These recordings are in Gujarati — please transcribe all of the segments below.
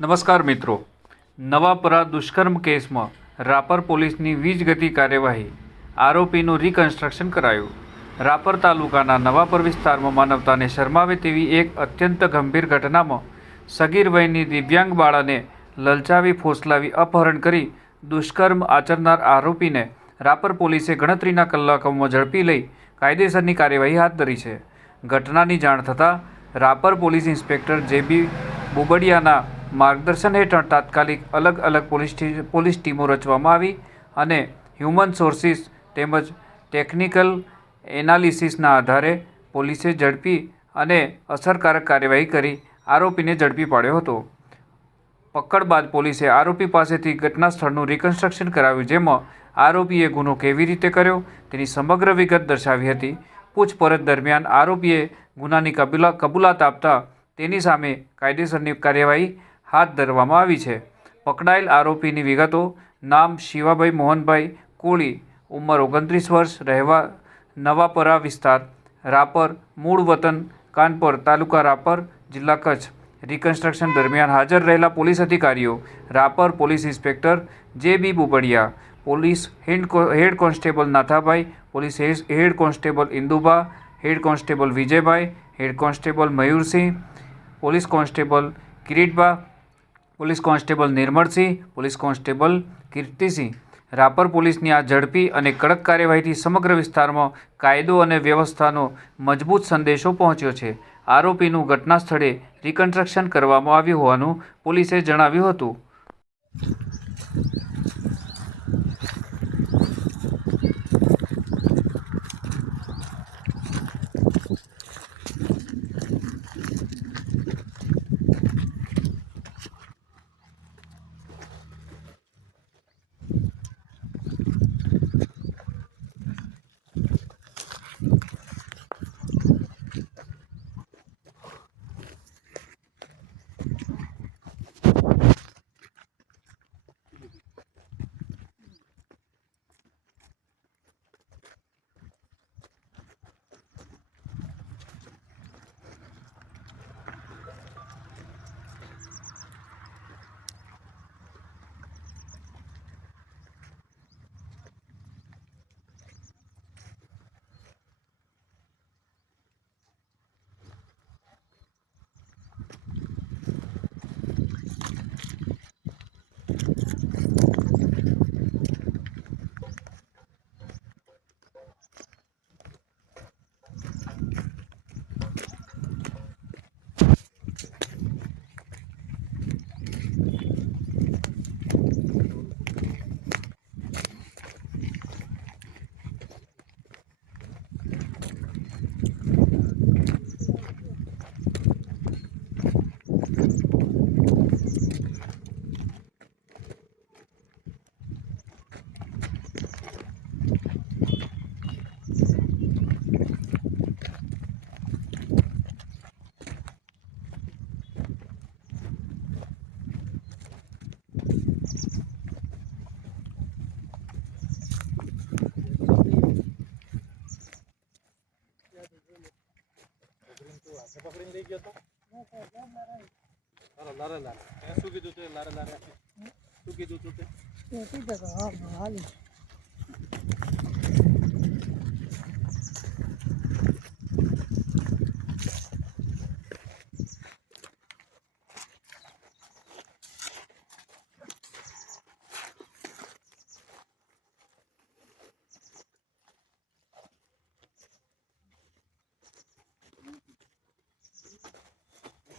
નમસ્કાર મિત્રો. નવાપરા દુષ્કર્મ કેસમાં રાપર પોલીસની વીજગતિ કાર્યવાહી. આરોપીનું રિકન્સ્ટ્રક્શન કરાયું. રાપર તાલુકાના નવાપર વિસ્તારમાં માનવતાને શરમાવે તેવી એક અત્યંત ગંભીર ઘટનામાં સગીર વયની દિવ્યાંગ બાળાને લલચાવી ફોસલાવી અપહરણ કરી દુષ્કર્મ આચરનાર આરોપીને રાપર પોલીસે ગણતરીના કલાકોમાં ઝડપી લઈ કાયદેસરની કાર્યવાહી હાથ ધરી છે. ઘટનાની જાણ થતાં રાપર પોલીસ ઇન્સ્પેક્ટર જે બી બોબડિયાના માર્ગદર્શન હેઠળ તાત્કાલિક અલગ અલગ પોલીસ પોલીસ ટીમો રચવામાં આવી અને હ્યુમન સોર્સિસ તેમજ ટેકનિકલ એનાલિસિસના આધારે પોલીસે ઝડપી અને અસરકારક કાર્યવાહી કરી આરોપીને ઝડપી પાડ્યો હતો. પકડ બાદ પોલીસે આરોપી પાસેથી ઘટના સ્થળનું રિકન્સ્ટ્રક્શન કરાવ્યું, જેમાં આરોપીએ ગુનો કેવી રીતે કર્યો તેની સમગ્ર વિગત દર્શાવી હતી. પૂછપરછ દરમિયાન આરોપીએ ગુનાની કબૂલા, કબૂલાત આપતા તેની સામે કાયદેસરની કાર્યવાહી હાથ ધરવામાં આવી છે. પકડાયેલ આરોપીની વિગતો, નામ શિવાભાઈ મોહનભાઈ કોળી ઉંમર ઓગણત્રીસ વર્ષ, રહેવા નવાપરા વિસ્તાર, રાપર, મૂળ વતન, કાનપર તાલુકા રાપર, જિલ્લા કચ્છ. રિકન્સ્ટ્રક્શન દરમિયાન હાજર રહેલા પોલીસ અધિકારીઓ, Rapar police inspector J B Bubadiya, police head head constable Nathabhai, police head constable Induba head constable Vijaybhai, head constable Mayursinh, police constable Kiritba police constable Nirmalsinh, police constable Kirtisinh. Rapar પોલીસની આ ઝડપી અને કડક કાર્યવાહીથી સમગ્ર વિસ્તારમાં કાયદો અને વ્યવસ્થાનો મજબૂત સંદેશો પહોંચ્યો છે. આરોપીનું ઘટના સ્થળે રિકન્સ્ટ્રક્શન કરવામાં આવ્યું હોવાનું પોલીસે જણાવ્યું હતું. ગયો તો? લારો લારે. લારે શું કીધું તું? લારે લારે. શું કીધું તું તે?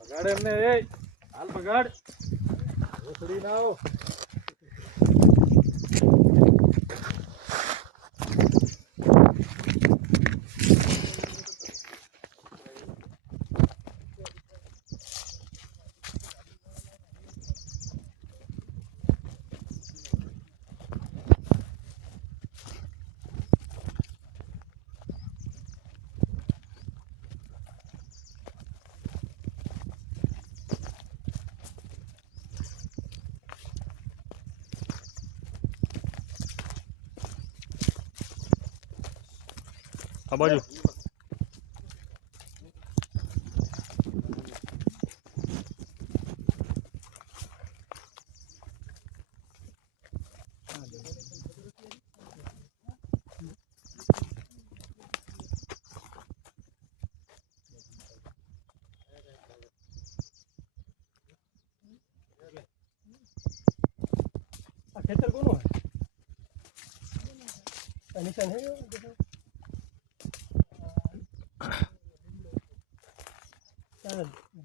પગાડ એમને હાલ પગાડ. ઓસડી ના આવો. આ બાજુ ખેતર કોનું હોય? નિશાન હે?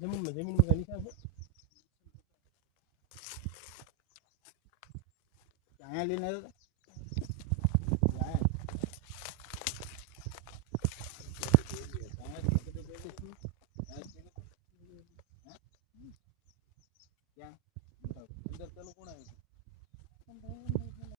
જમીનમાં જમીનમાં કઈ નિશાન છે. અહીંયા લઈને આવ્યો